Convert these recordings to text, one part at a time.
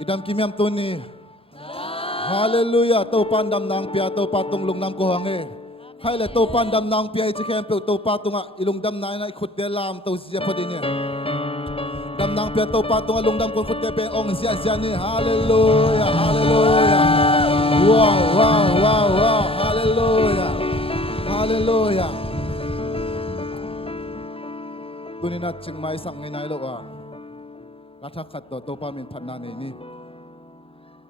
idam kimiam tuni hallelujah to pan dam nang pia to patung lung nam ko hange khai le to pan dam nang pia chi khem pe to patunga ilung dam nai na khut de lam to zia padine dam nang pia to patunga lung dam ko khut de pe ong zia zia ni hallelujah hallelujah wow wow wow wow hallelujah hallelujah tuni na ching mai sang ngai nai lo a la thak khat to pa min phat na nei ni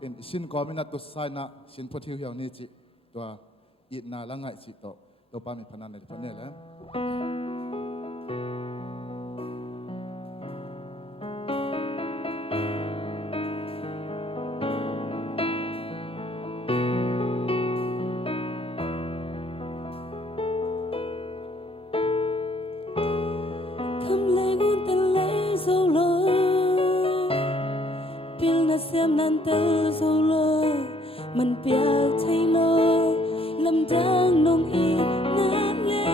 in sin ko min na to sai na sin pho thiu hiao ni chi to i na la ngai chi to pa min phat na nei phat ne la xem nan tơ dâu lơ mình bia thay lơ lâm đang nông y nát lê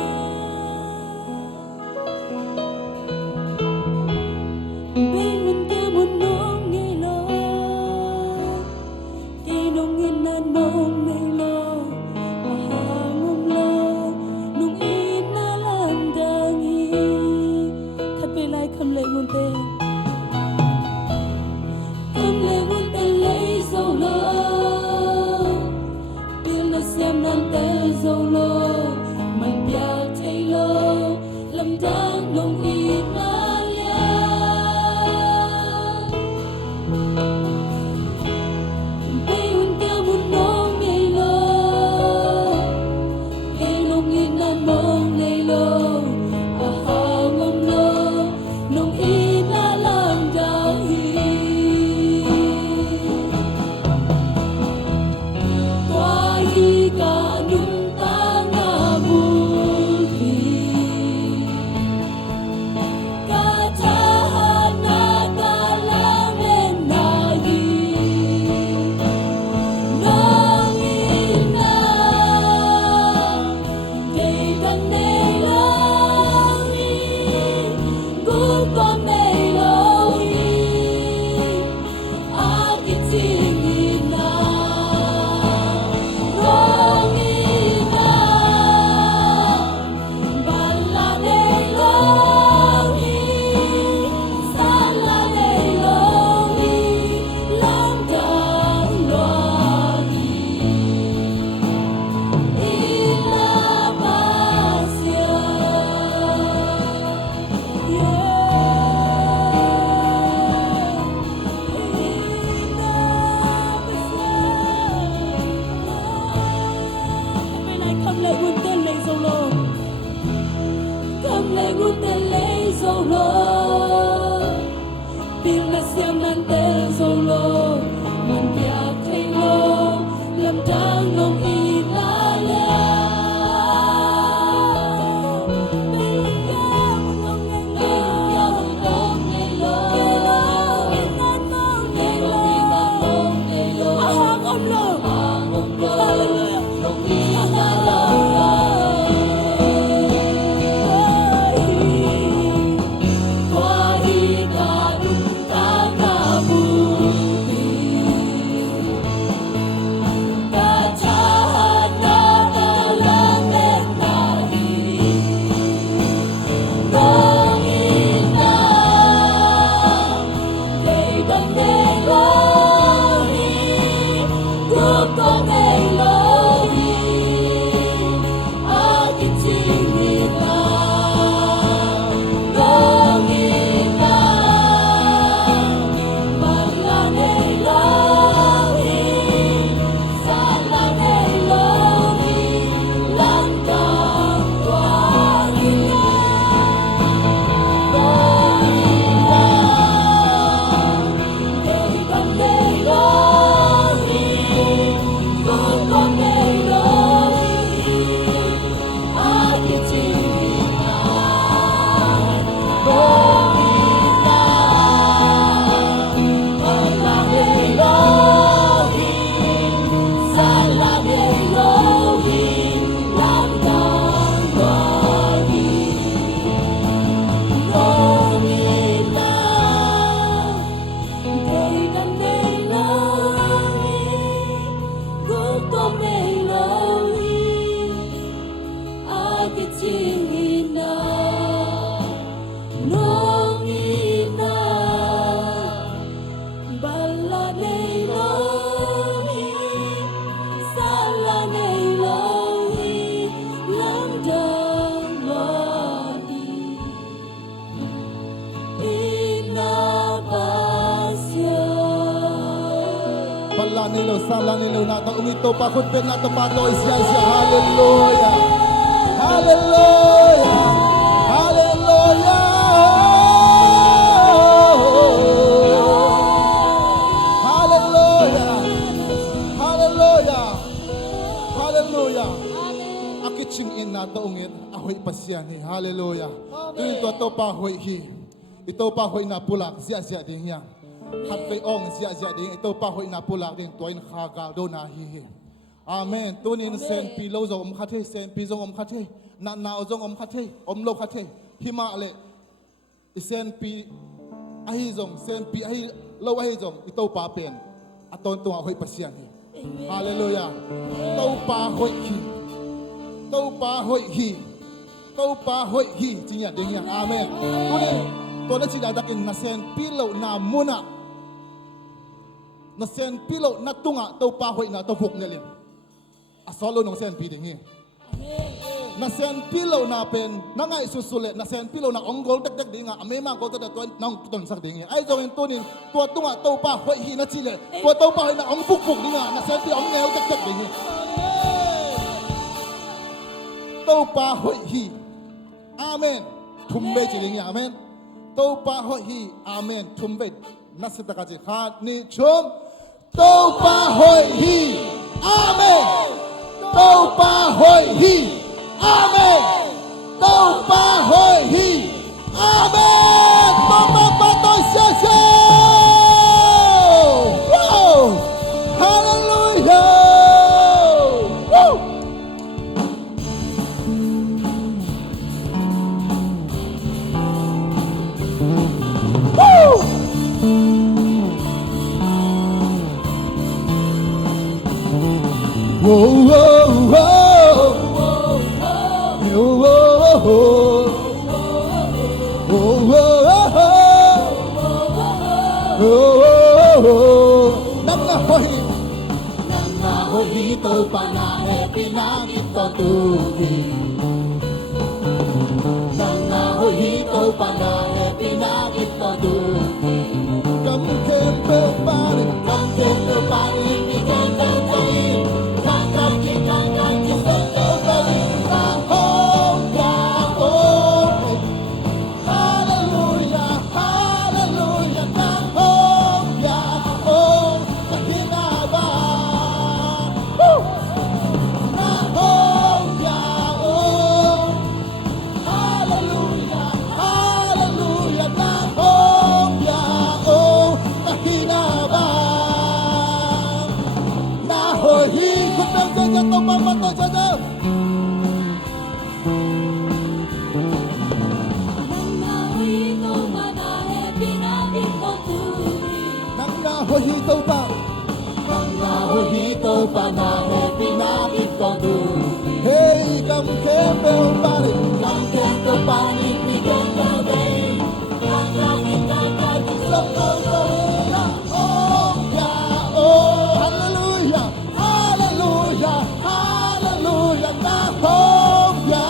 bên mình kia một nông ngày lơ cây nông yên nan nông ngày lơ mà hàng ngông lơ nông y na lan đang y khắp về lại khăm lệ ngôn tên xem non tê dâu lơ mình nei lo hi sa la nei lo hi lam dang lo hi ina pasya Pala nilo, sala nilo na to ungito pa kutben na to pato isya isya. Hallelujah. Hallelujah. Hallelujah. Hallelujah. Hallelujah. Hallelujah. Akiching in na to ungit ahoy pasya ni. Hallelujah. Ito to pa hoy hi. Ito pa hoy na pulak siya siya din yang. Hat kay ong siya siya din ito pa hoy na pulak din tuin khaga do na hi. Amen. Tunin sen pilo zo om khathe sen pi zo om khathe na na zo om khathe om lo khathe hima le sen pi ahi zong sen pi ahi lo ahi zong ito pa pen aton tunga hoy pasya ni. Hallelujah. Tau pa hoy hi. Tau pa hoy hi. Tau pa hoy hi chính là tiếng Nhật. Amen. Tôi đã chỉ đại đặc in na sen pilo na muna. Na sen pilo na tunga tau pa hoy na tau vuk ne lim. A solo nong sen pi ding hi. Na sen pilo na pen na ngai susule na sen pilo na ongol tek tek dinga amema ko ta to nong ton sak ding hi. Ai jong in tunin tua tunga tau pa hoy hi na chile. Tua tau pa hoy na ong vuk vuk dinga na sen pi ong ngeu tek tek ding hi. Tau pa hoy hi. Amen. Tumbe jiling ya. Amen. Tau pa hoy hi. Amen. Tumbe. Nasita kaji khat ni chum. Tau pa hoy hi. Amen. Tau pa hoy hi. Amen. Tau pa hoy hi. Amen. Papa pato sese. Wow. Hallelujah. Woo. Whoa, whoa, whoa. Whoa, whoa, whoa. Whoa, whoa, whoa. Nang nahoy to pa na e pinakit to tuwi. Nang nahoy to pa na e pinakit to tuwi. Come kempe pare, come kempe pare, mi kempe pare. Hito pa, hito pa na he pinakit ko tu. Hey, come kempe pare, come kempe pare, mi kempe day. Kita kaki sokolo na oh ya oh, hallelujah, hallelujah, hallelujah na oh ya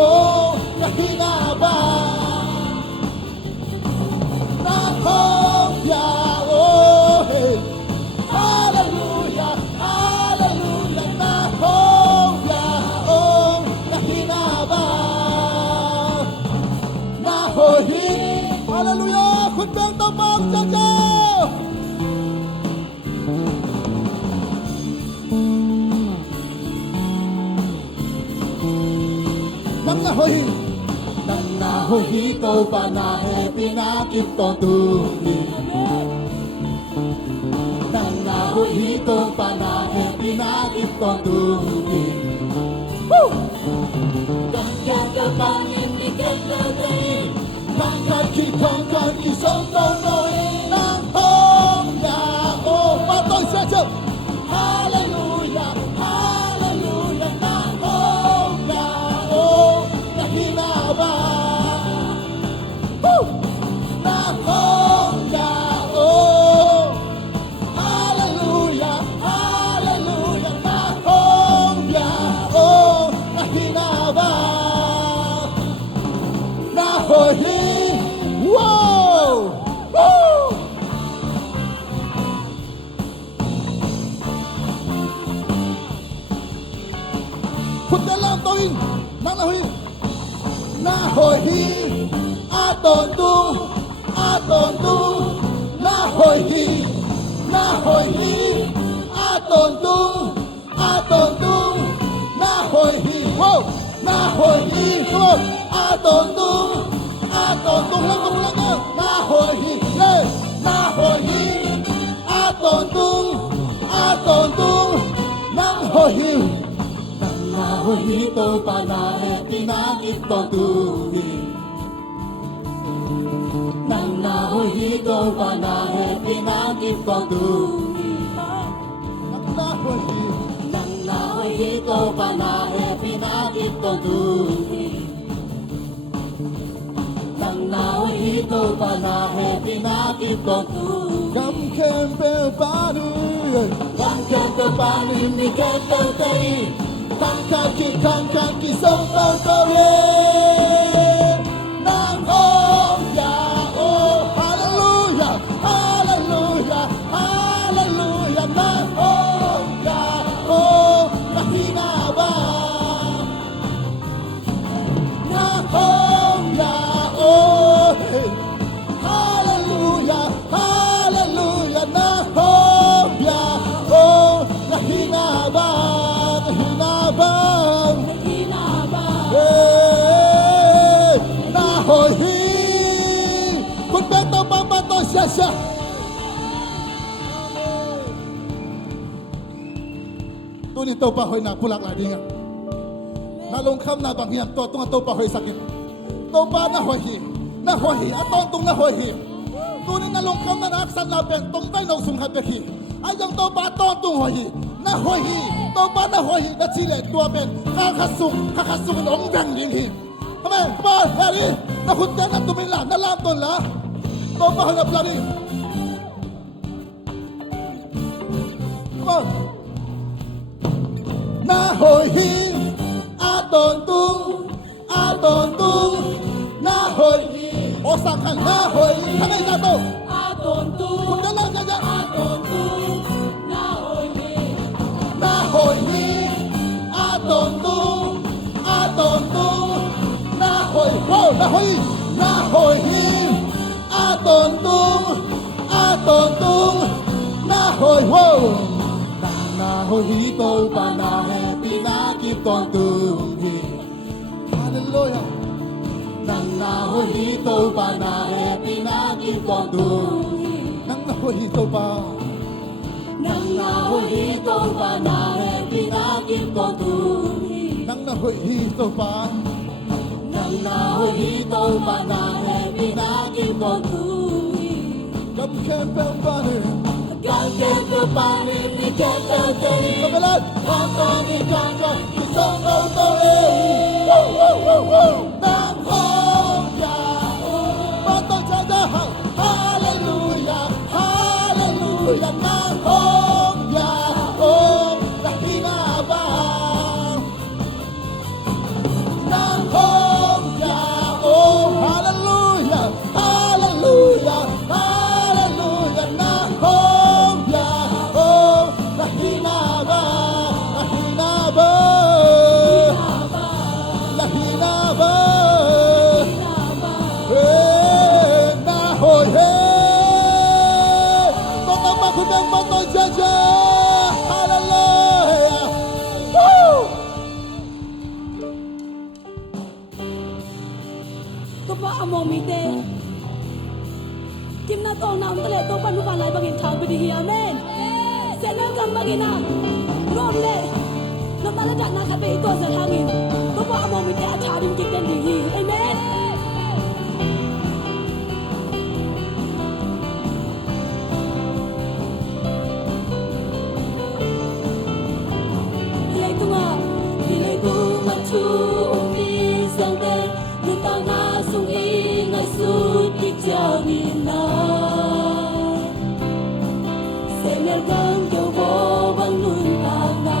oh, kahinaba na oh ya. Hallelujah! Khuất bên tao bom cha cha. Nang nahoy to pa na he pinakit to tuwi. Nang nahoy to pa na he pinakit to tuwi. Don't get the money, we get the day. Con khi sống đâu nỗi nắng hôm nhà ô và tôi sẽ chậm hallelujah hallelujah nắng hôm nhà ô là khi nào ba nắng hôm nhà ô in nang na hui na hoi hi a ton tung na hoi hi a ton tung na hoi hi wow na hoi hi wow a ton tung lang na hoi hi le na hoi hi a ton tung nang hoi hi na hoi hi to pa na he pinakit ton tung hi nang na hoi hi to pa na he pinakit ton tung hi nang na hoi hi to pa na he pinakit ton tung hi nang na hoi hi to pa na he pinakit ton tung Gam kem pe panu ni kem pe tei kan ki song tao tao ye nang hong ya oh hallelujah nang hong ya oh kahina ba nang hong ya oh hallelujah nang hong ya oh kahina ba na hoi hi kun ben to pa pa to sia tu ni to pa hoi na pulak la dinga na long kham na bang hiam to pa hoi sakit to pa na hoi hi aton tung na hoi hi tu ni na long kham na aksan na pen tong dai no sum khat pe hi ai jong to pa ton tung hoi hi na hoi hi to pa na hoi hi na chi le tua pen ka khasuk ong dang ding hi Come on, Harry. Nakunta na tumila, nalamton la. To pa hanap lari. Come on. Na hoi hi, aton tung, na hoi hi. Osakan na hoi, kamay na to. Aton tung, Kunta lang kaya. aton tung, na hoi hi. Na hoi hi, aton tung, na hoi wow na hoi hi aton tung na hoi wow na hoi hi to pa na he pinakip ton tung hi hallelujah na hoi hi to pa na he pinakip ton tung hi na hoi hi to pa na hoi hi to pa na he pinakip ton tung hi na hoi hi to pa na hoi hi to pa na he pinakip ton tung hi Gam kem pe panu Gam kem pe panu ni kem pe tei kamelat Kata ni kaka ki song tao tao e wow nang hong ya ba to cha hallelujah nang hong ya oh kahina ba nang hong ya oh hallelujah nang hong ya oh kahina ba na hoi he to ta ma kun dang ma to cha hallelujah woo Ko pa amo mi te Kim na to na tale to pa nu pa lai bangin khang bi hi amen Se no kam bagina rom le no ta la na kha be to sa hangin to pa amo mi te a tha dim ki ten hi amen Hilay tunga chu ni sang te Nên tao na sung y ngay suốt đi chào nghìn na Sẽ nèo găng kêu vô băng nun ta nga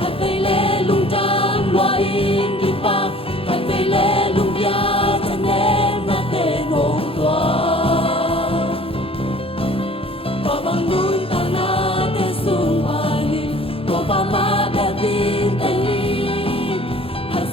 Khát vây lê lung trang loa in đi pa Khát vây lê lung bia chân em na tên hồn toa Và băng nun ta na tên sung hoa linh Cô ba ma bè tin tên linh Hãy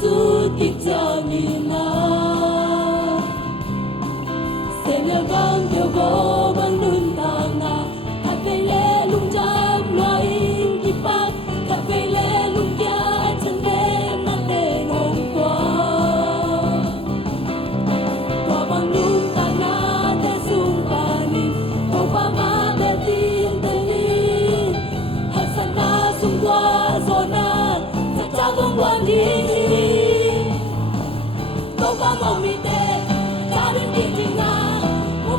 su ki cha mi na se me gong yo go bang nun ta na ka pe le lung jam lo in ki pa ka pe le lung ya chan de ma de nong kwa kwa bang nun ta na te sung pa ni to pa ma de tin te ni ha sa na sung qua zo na ta cha gong wa ni to pa mo mi te ta rin ki ting na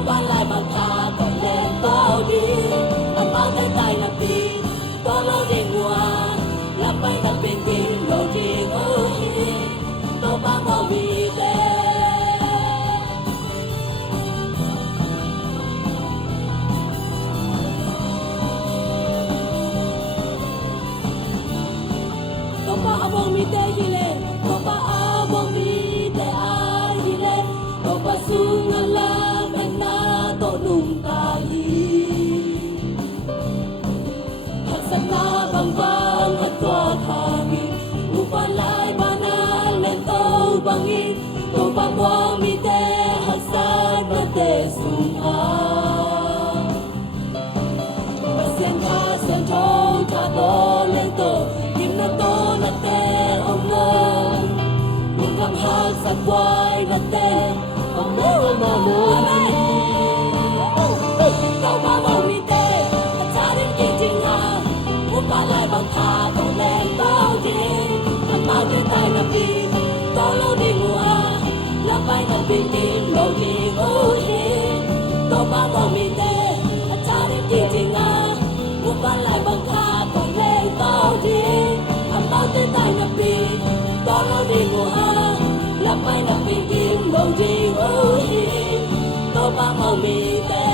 ban lại bằng thà còn lên tao đi anh bao tay tay là đi có lâu đi qua làm bay tập bên kia lâu đi ơi đâu ba màu vì thế đâu ba màu mi thế gì lệ đâu ba màu mi thế ai gì lệ đâu ba sung ala to nung kai hasan na bang bang at to thami upalay banal len to bangin to bangwang mi te hasan na te sung a pasien ka sen to ta to len to kim na to na te om no lung kam hasan wai na te om no no no đâu ba màu mi tê cha đến kia chính hà muốn ba lại bằng thà còn lên tao đi anh bao tay tay là đi to lâu đi ngua là bay nằm bên tim lâu đi ngủ hi đâu ba màu mi tê cha đến kia chính hà muốn ba lại bằng thà còn lên tao đi anh bao tay tay là đi to lâu đi ngua là bay nằm bên tim lâu đi ngủ hi đâu ba màu mi tê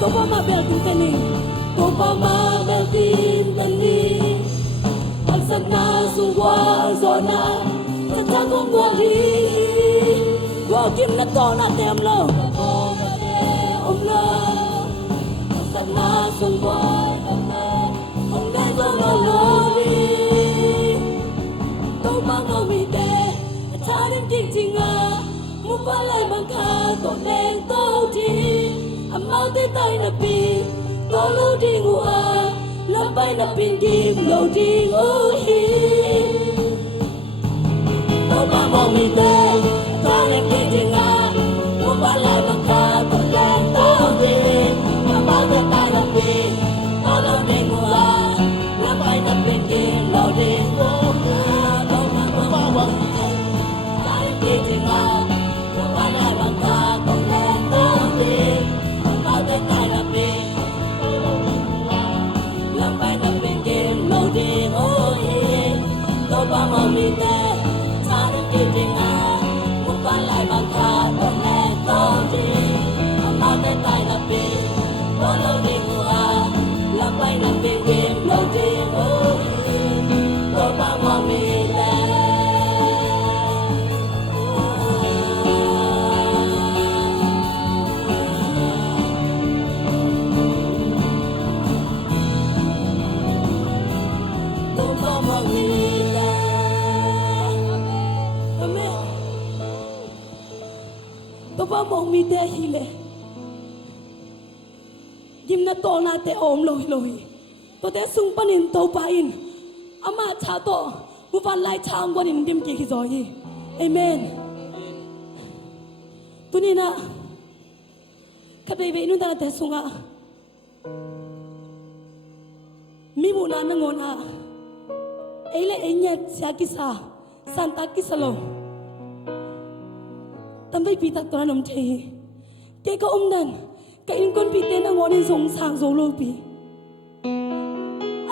to pa ma bel tin tani to pa ma bel tin tani al sak na su wa zo na ta ta con wa ri wa kim na to na tem lo om lo al sak na su wa om na zo lo lo ri to pa ma mi te ta dem jing jing a mu pa lai bang kha to neng to ti mau tay tay na pi to lâu đi ngủ à lâm bay na pin kim lâu đi ngủ hi to ba mong mi te ta đem đi đi nga muốn ba lại bằng ca to lên tao đi mau tay tay na pi to lâu đi ngủ à lâm bay na pin kim lâu đi ngủ à to ba mong ta đem đi đi nga muốn ba lại bằng ca to lên tao đi tay tay là vì làm bay tập bên game lâu đi ôi tôi ba màu mi tê cha đến kia trên à muốn bán lại bằng thà còn lẽ tôi đi làm tay tay là vì tôi lâu đi ngua làm bay tập bên game lâu đi ôi tôi ba màu mi tê to pa mong mi te hi le gim na to na te om loi loi to te sung panin to pa in ama cha to mu van lai chang wan in dim ki ki zoi amen tunina ka be be nu da te sunga mi mu na na ngona ele enya cha ki sa santa ki salo tâm thấy pita toran om thei ke ka om dan ka in kon pite na ngon in song sang zo lo pi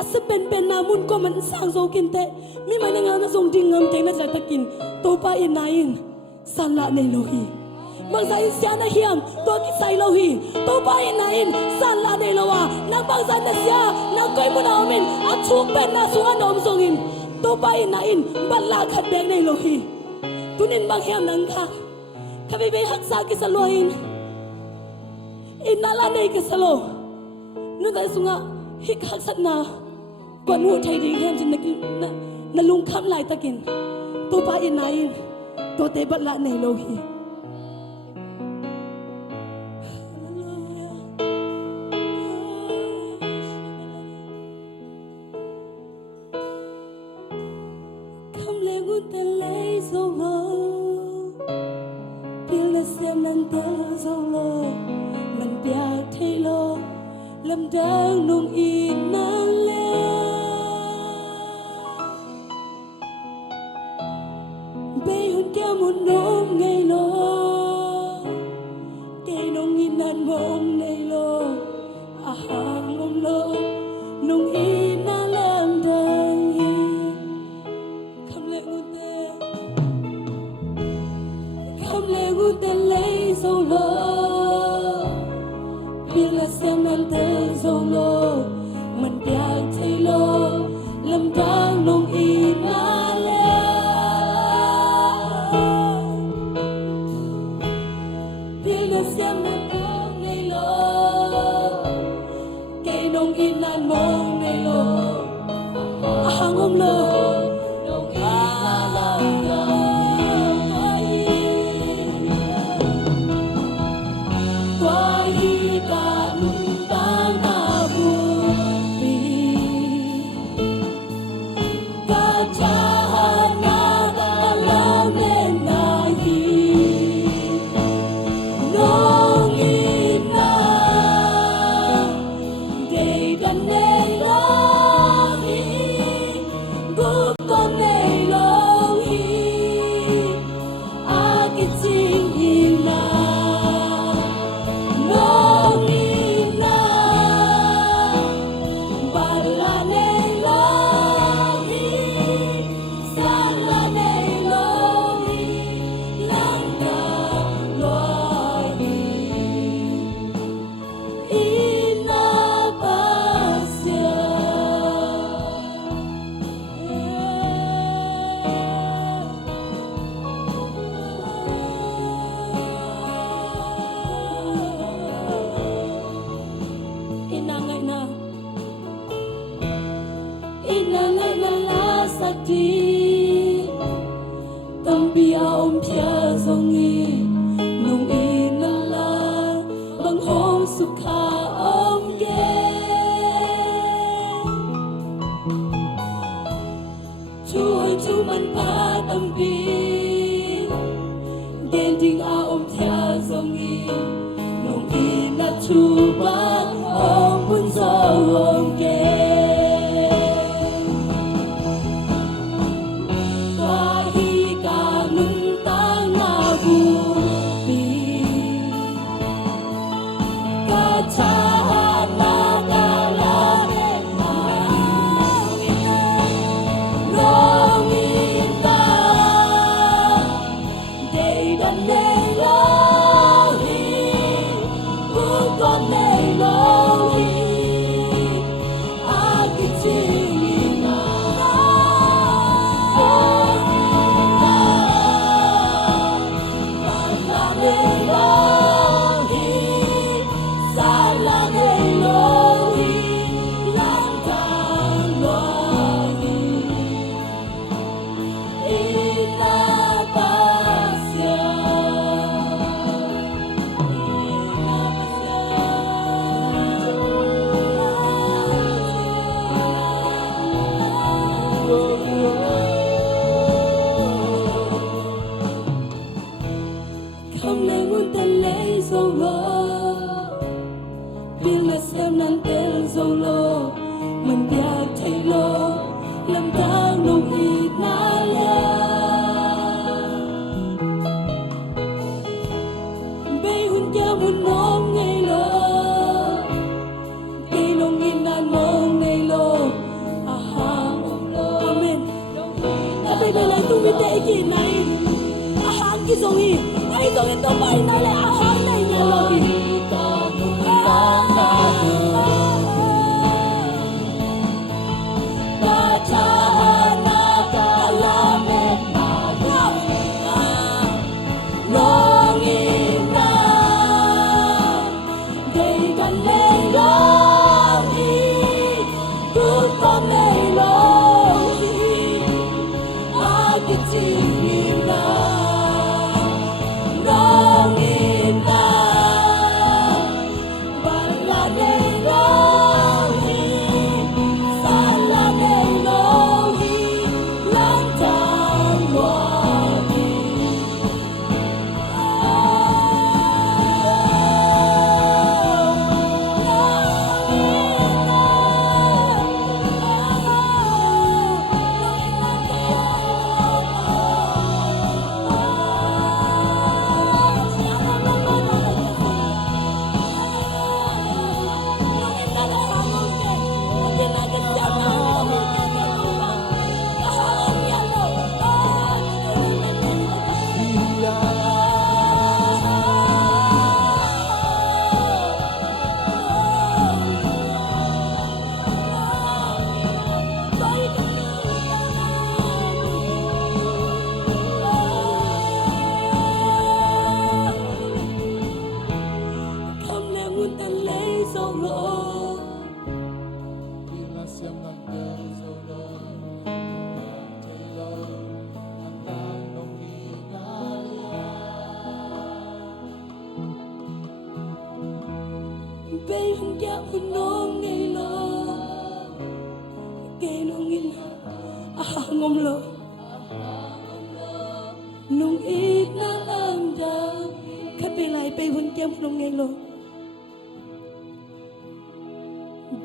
asa pen pen na mun ko man sang zo kin te mi mai nga na song ding ngam te na ja takin to pa in na in san la nei lo hi mang za in sia na hiam to ki sai lo hi to pa in na in san la nei lo wa na bang za na sia na koi mu na min a chuk pen na su an om song in to pa in na in ban la khat bek nei lo hi tunin bang hiam nang kha ka be be hak sa ki sa lo in inala nei ke salo nu da sunga hi khak sat na kon hu thai ding hem jin na lung kham lai takin to pa inain to te bat la nei lo hi kham le gun te le so lo pil la sem nan te so lo man pia thai lo lâm đang nung in nan le bay hun kia một nôm ngày lo cây nung in nan mong ngày lo à hàng mong lo nung in nan lâm đang khăm lệ ngun te lấy sâu lo biết là xem nan te sâu lo mình biết thấy lo lâm đang nung in nan le biết là xem nan mong ngày lo cây nung in nan mong ngày lo hàng hôm lo nung in nan lâm Tambia om pia zongi nung inala bang hom sukha om ge chui chu man pa tambi gen ding a om pia zongi nung ina chu bang om bun zo om ge bay hun kia hun nong ngay lo kê nong in ngom lo nung ít na âm da khát bay lại bay hun kia hun nong ngay lo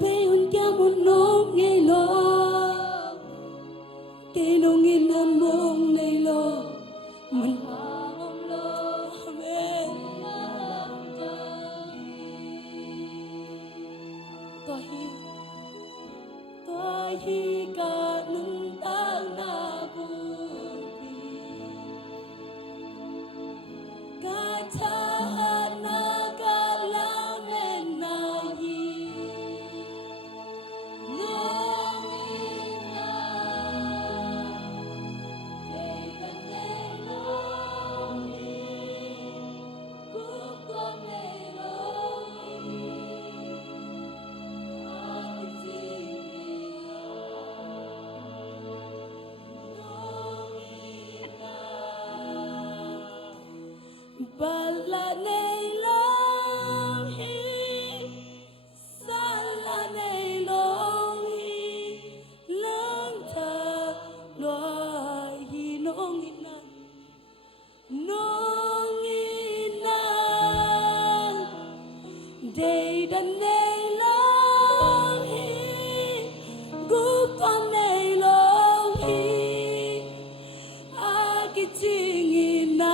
bay hun kia hun nong ngay lo kê nong in mong ngay lo mình hi cả nung tang na bubi cả cha na cả lao nên na hi nong ina để ta nên lo hi cuộc con này lo hi Bala nei long hi, sala nei long hi, long ta loa hi nong ina, day dan nei long hi, gu con nei long hi, a ki ching ina.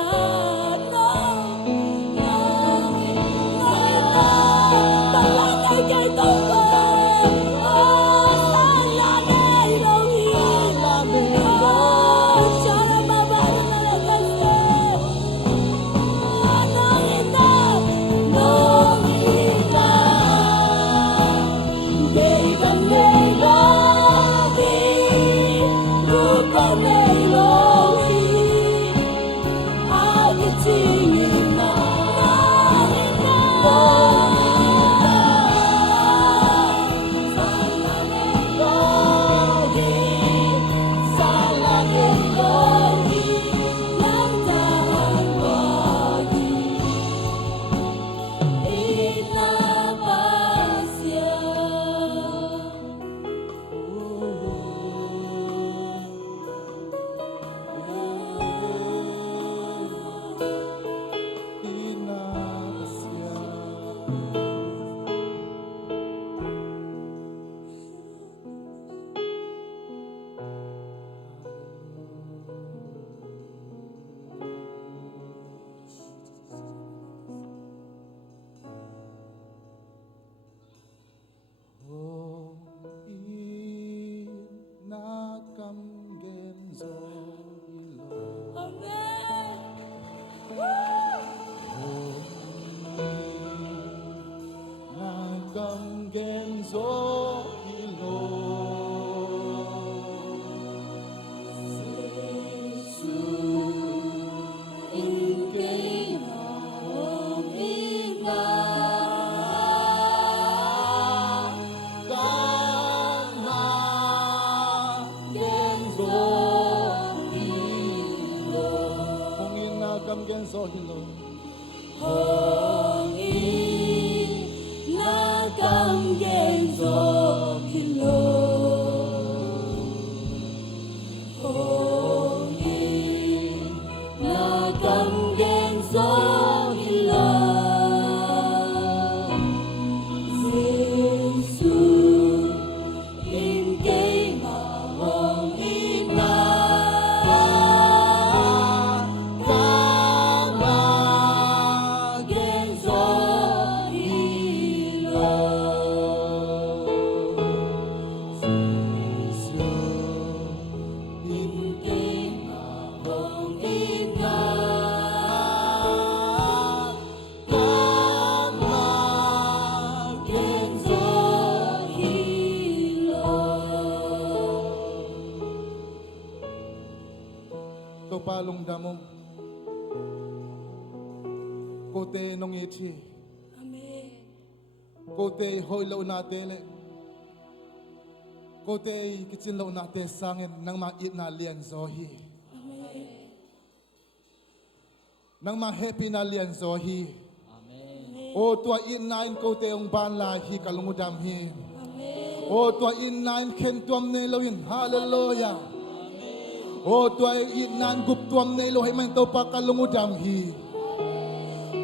Hong in na kam gen zo hilo Hong in na kam gen zo hilo Giêsu in cái mà hong in na palong damo kote nong ichi Amen. kote hoy lo na tele kote kitchen lo na te sangin nang mait na lian zohi Amen. nang ma happy na lian zohi Amen. O tua in nine ko te ong ban la hi kalungudam hi. O tua in nine ken tuam ne lo in hallelujah. O tua in nine gup tuam ne lo hay man to pa kalungudam hi.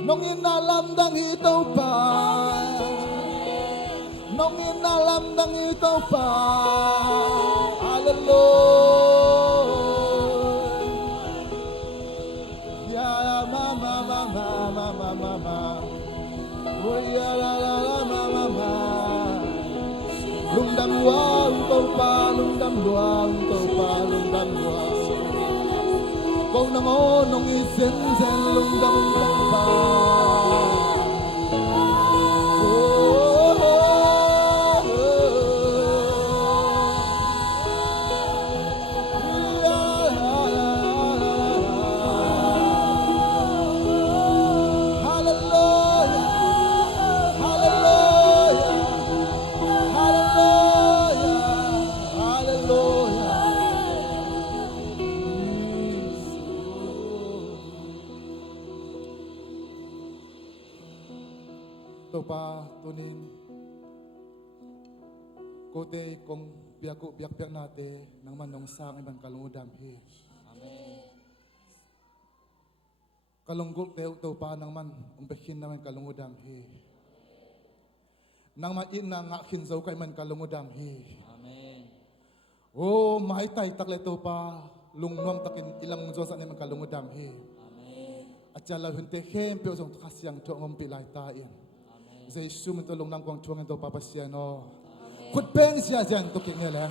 Nong inalam dang ito pa. Nong inalam dang ito pa. Hallelujah. Ya mama mama mama mama. Oh ya la la la mama mama. Lung đam luang tàu pa, lung đam luang tàu pa, lung đam luang. Câu nang o nong i sen sen lung đam tàu pa. Pa tunin kote kong biak nate nang manong sang ibang kalungudam hi. Amen. Kalunggol teo to pa nang man umpekin naman kalungudam hi. Nang main na nga kinsaw kay man kalungudam hi. Amen. Oh mahitay takle to pa lungnom takin ilang josa naman kalungudam hi. Amen. At jala hunte kempe usong kasyang to ngom pilay tain. Sa Yesu mentolong nang kuang chuang ito papasya no. Kut peng siya dyan to kingele.